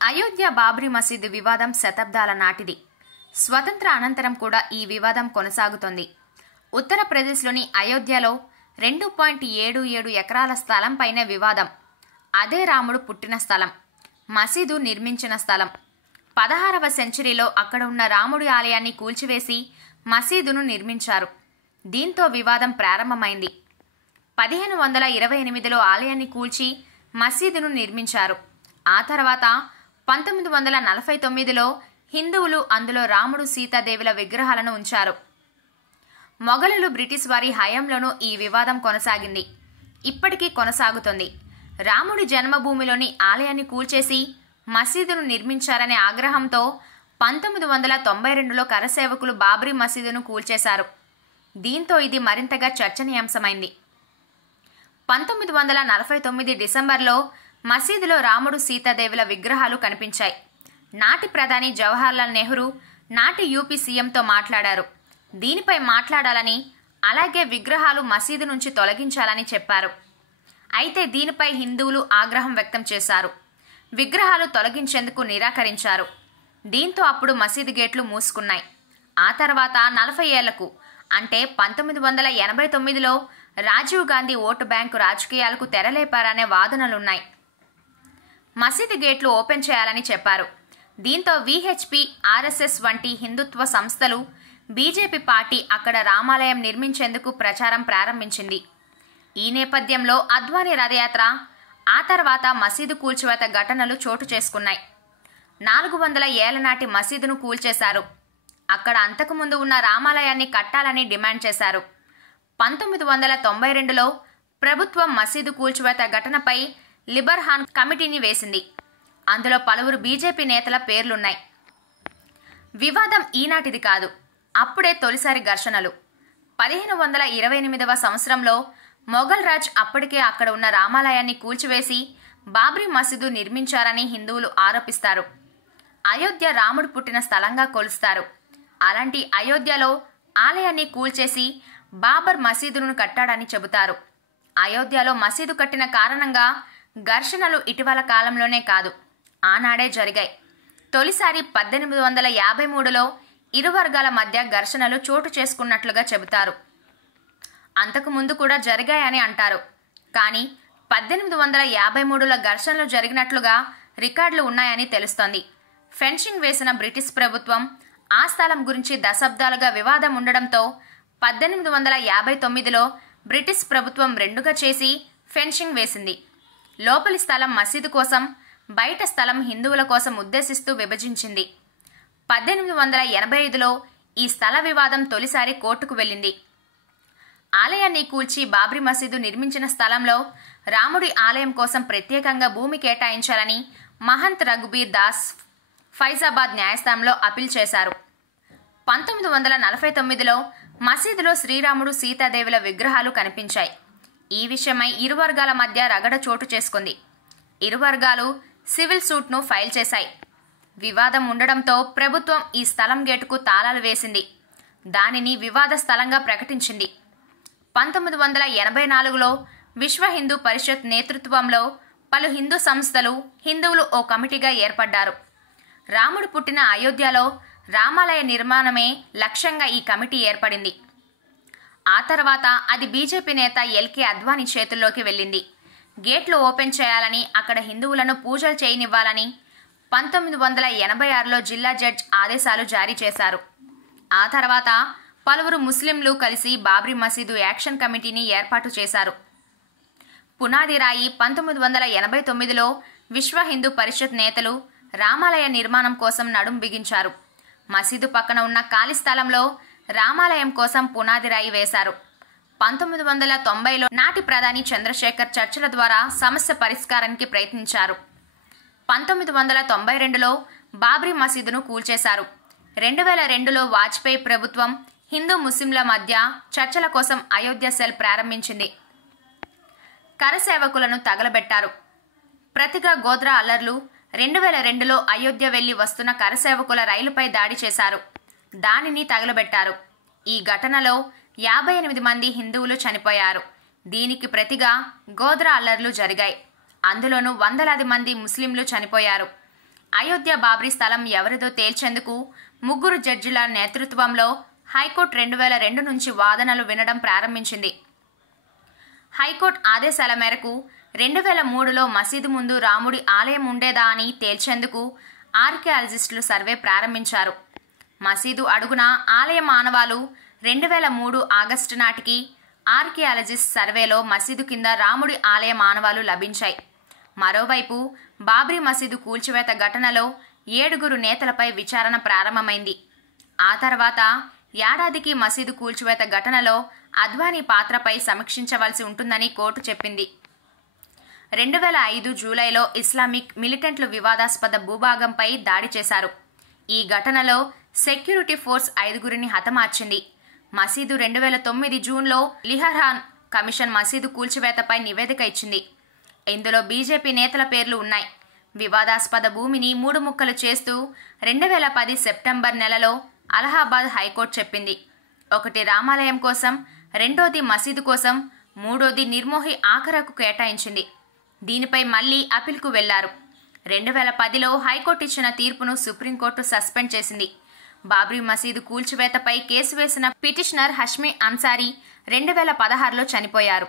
అయోధ్య బాబ్రీ మసీదు వివాదం శతాబ్దాల నాటిది. స్వతంత్ర అనంతరం కూడా ఈ వివాదం కొనసాగుతోంది. ఉత్తరప్రదేశ్లోని అయోధ్యలో 2.77 ఎకరాల స్థలంపైనే వివాదం. అదే రాముడు పుట్టిన స్థలం, మసీదు నిర్మించిన స్థలం. 16వ సెంచరీలో అక్కడ ఉన్న రాముడి ఆలయాన్ని కూల్చివేసి మసీదును నిర్మించారు. దీంతో వివాదం ప్రారంభమైంది. 1528లో ఆలయాన్ని కూల్చి మసీదును నిర్మించారు. ఆ తర్వాత 1949లో హిందువులు అందులో రాముడు సీతాదేవుల విగ్రహాలను ఉంచారు. మొఘలులు బ్రిటిష్ వారి హయాంలోనూ ఈ వివాదం కొనసాగింది. ఇప్పటికీ కొనసాగుతుంది. రాముడి జన్మభూమిలోని ఆలయాన్ని కూల్చేసి మసీదును నిర్మించారనే ఆగ్రహంతో 1992లో కరసేవకులు బాబ్రీ మసీదును కూల్చేశారు. దీంతో ఇది మరింతగా చర్చనీయాంశమైంది. 1949 డిసెంబర్లో మసీదులో రాముడు సీతాదేవుల విగ్రహాలు కనిపించాయి. నాటి ప్రధాని జవహర్లాల్ నెహ్రూ నాటి యూపీ సీఎంతో మాట్లాడారు. దీనిపై మాట్లాడాలని, అలాగే విగ్రహాలు మసీదు నుంచి తొలగించాలని చెప్పారు. అయితే దీనిపై హిందువులు ఆగ్రహం వ్యక్తం చేశారు. విగ్రహాలు తొలగించేందుకు నిరాకరించారు. దీంతో అప్పుడు మసీదు గేట్లు మూసుకున్నాయి. ఆ తర్వాత 40 ఏళ్లకు అంటే 1989లో రాజీవ్ గాంధీ ఓటు బ్యాంకు రాజకీయాలకు తెరలేపారనే వాదనలున్నాయి. మసీదు గేట్లు ఓపెన్ చేయాలని చెప్పారు. దీంతో విహెచ్పి, ఆర్ఎస్ఎస్ వంటి హిందుత్వ సంస్థలు, బీజేపీ పార్టీ అక్కడ రామాలయం నిర్మించేందుకు ప్రచారం ప్రారంభించింది. ఈ నేపథ్యంలో అద్వానీ రథయాత్ర, ఆ తర్వాత మసీదు కూల్చివేత ఘటనలు చోటు చేసుకున్నాయి. 400 ఏళ్ల నాటి మసీదును కూల్చేశారు. అక్కడ అంతకుముందు ఉన్న రామాలయాన్ని కట్టాలని డిమాండ్ చేశారు. 1992లో ప్రభుత్వం మసీదు కూల్చివేత ఘటనపై లిబర్హాన్ కమిటీని వేసింది. అందులో పలువురు బీజేపీ నేతల పేర్లున్నాయి. వివాదం ఈనాటిది కాదు. అప్పుడే తొలిసారి ఘర్షణలు. 1528వ సంవత్సరంలో మొఘల్ రాజ్ అప్పటికే అక్కడ ఉన్న రామాలయాన్ని కూల్చివేసి బాబ్రీ మసీదు నిర్మించారని హిందువులు ఆరోపిస్తారు. అయోధ్య రాముడు పుట్టిన స్థలంగా కొలుస్తారు. అలాంటి అయోధ్యలో ఆలయాన్ని కూల్చేసి బాబర్ మసీదును కట్టాడని చెబుతారు. అయోధ్యలో మసీదు కట్టిన కారణంగా ఘర్షణలు ఇటీవల కాలంలోనే కాదు, ఆనాడే జరిగాయి. తొలిసారి 1853లో ఇరు వర్గాల మధ్య ఘర్షణలు చోటు చేసుకున్నట్లుగా చెబుతారు. అంతకుముందు కూడా జరిగాయని అంటారు. కానీ 1853లో ఘర్షణలు జరిగినట్లుగా రికార్డులు ఉన్నాయని తెలుస్తోంది. ఫెన్సింగ్ వేసిన బ్రిటిష్ ప్రభుత్వం ఆ స్థలం గురించి దశాబ్దాలుగా వివాదం ఉండడంతో 1859లో బ్రిటిష్ ప్రభుత్వం రెండుగా చేసి ఫెన్సింగ్ వేసింది. లోపలి స్థలం మసీదు కోసం, బయట స్థలం హిందువుల కోసం ఉద్దేశిస్తూ విభజించింది. 1885లో ఈ స్థల వివాదం తొలిసారి కోర్టుకు వెళ్ళింది. ఆలయాన్ని కూల్చి బాబ్రీ మసీదు నిర్మించిన స్థలంలో రాముడి ఆలయం కోసం ప్రత్యేకంగా భూమి కేటాయించాలని మహంత్ రఘుబీర్ దాస్ ఫైజాబాద్ న్యాయస్థానంలో అప్పీల్ చేశారు. 1949లో మసీదులో శ్రీరాముడు సీతాదేవుల విగ్రహాలు కనిపించాయి. ఈ విషయమై ఇరు వర్గాల మధ్య రగడ చోటు చేసుకుంది. ఇరు వర్గాలు సివిల్ సూట్ను ఫైల్ చేశాయి. వివాదం ఉండడంతో ప్రభుత్వం ఈ స్థలం గేటుకు తాళాలు వేసింది. దానిని వివాద స్థలంగా ప్రకటించింది. 1984లో విశ్వ హిందూ పరిషత్ నేతృత్వంలో పలు హిందూ సంస్థలు, హిందువులు ఓ కమిటీగా ఏర్పడ్డారు. రాముడు పుట్టిన అయోధ్యలో రామాలయ నిర్మాణమే లక్ష్యంగా ఈ కమిటీ ఏర్పడింది. ఆ తర్వాత అది బీజేపీ నేత ఎల్కే అద్వానీ చేతుల్లోకి వెళ్ళింది. గేట్లు ఓపెన్ చేయాలని, అక్కడ హిందువులను పూజలు చేయనివ్వాలని 1986లో జిల్లా జడ్జ్ ఆదేశాలు జారీ చేశారు. ఆ తర్వాత పలువురు ముస్లింలు కలిసి బాబ్రీ మసీదు యాక్షన్ కమిటీని ఏర్పాటు చేశారు. పునాది రాయి 1989లో విశ్వ హిందూ పరిషత్ నేతలు రామాలయ నిర్మాణం కోసం నడుం బిగించారు. మసీదు పక్కన ఉన్న ఖాళీ స్థలంలో రామాలయం కోసం పునాది రాయి వేశారు. 1990లో నాటి ప్రధాని చంద్రశేఖర్ చర్చల ద్వారా సమస్య పరిష్కారానికి ప్రయత్నించారు. 1992లో బాబ్రీ మసీదును కూల్చేశారు. 2002లో వాజ్పేయి ప్రభుత్వం హిందూ ముస్లింల మధ్య చర్చల కోసం అయోధ్య సెల్ ప్రారంభించింది. కరసేవకులను తగలబెట్టారు. ప్రతిగా గోధ్రా అల్లర్లు 2002లో అయోధ్య వెళ్లి వస్తున్న కరసేవకుల రైలుపై దాడి చేశారు. దానిని తగలబెట్టారు. ఈ ఘటనలో 58 మంది హిందువులు చనిపోయారు. దీనికి ప్రతిగా గోధ్రా అల్లర్లు జరిగాయి. అందులోనూ వందలాది మంది ముస్లింలు చనిపోయారు. అయోధ్య బాబ్రీ స్థలం ఎవరిదో తేల్చేందుకు 3 జడ్జిల నేతృత్వంలో హైకోర్టు 2002 నుంచి వాదనలు వినడం ప్రారంభించింది. హైకోర్టు ఆదేశాల మేరకు 2003లో మసీదు ముందు రాముడి ఆలయం ఉండేదా అని తేల్చేందుకు ఆర్కియాలజిస్టులు సర్వే ప్రారంభించారు. మసీదు అడుగున ఆలయం ఆనవాలు 2003 ఆగస్టు నాటికి ఆర్కియాలజిస్ట్ సర్వేలో మసీదు కింద రాముడి ఆలయం ఆనవాలు లభించాయి. మరోవైపు బాబ్రీ మసీదు కూల్చివేత ఘటనలో 7 నేతలపై విచారణ ప్రారంభమైంది. ఆ తర్వాత ఏడాదికి మసీదు కూల్చివేత ఘటనలో అద్వానీ పాత్రపై సమీక్షించవలసి ఉంటుందని కోర్టు చెప్పింది. 2005 జూలైలో ఇస్లామిక్ మిలిటెంట్లు వివాదాస్పద భూభాగంపై దాడి చేశారు. ఈ ఘటనలో సెక్యూరిటీ ఫోర్స్ 5 హతమార్చింది. మసీదు 2009 జూన్లో లిహర్హాన్ కమిషన్ మసీదు కూల్చివేతపై నివేదిక ఇచ్చింది. ఇందులో బీజేపీ నేతల పేర్లు ఉన్నాయి. వివాదాస్పద భూమిని 3 ముక్కలు చేస్తూ 2010 సెప్టెంబర్ నెలలో అలహాబాద్ హైకోర్టు చెప్పింది. ఒకటి రామాలయం కోసం, రెండోది మసీదు కోసం, మూడోది నిర్మోహి ఆఖరకు కేటాయించింది. దీనిపై మళ్లీ అపీల్కు వెళ్లారు. 2010లో హైకోర్టు ఇచ్చిన తీర్పును సుప్రీంకోర్టు సస్పెండ్ చేసింది. బాబ్రీ మసీదు కూల్చివేతపై కేసు వేసిన పిటిషనర్ హష్మీ అన్సారీ 2016లో చనిపోయారు.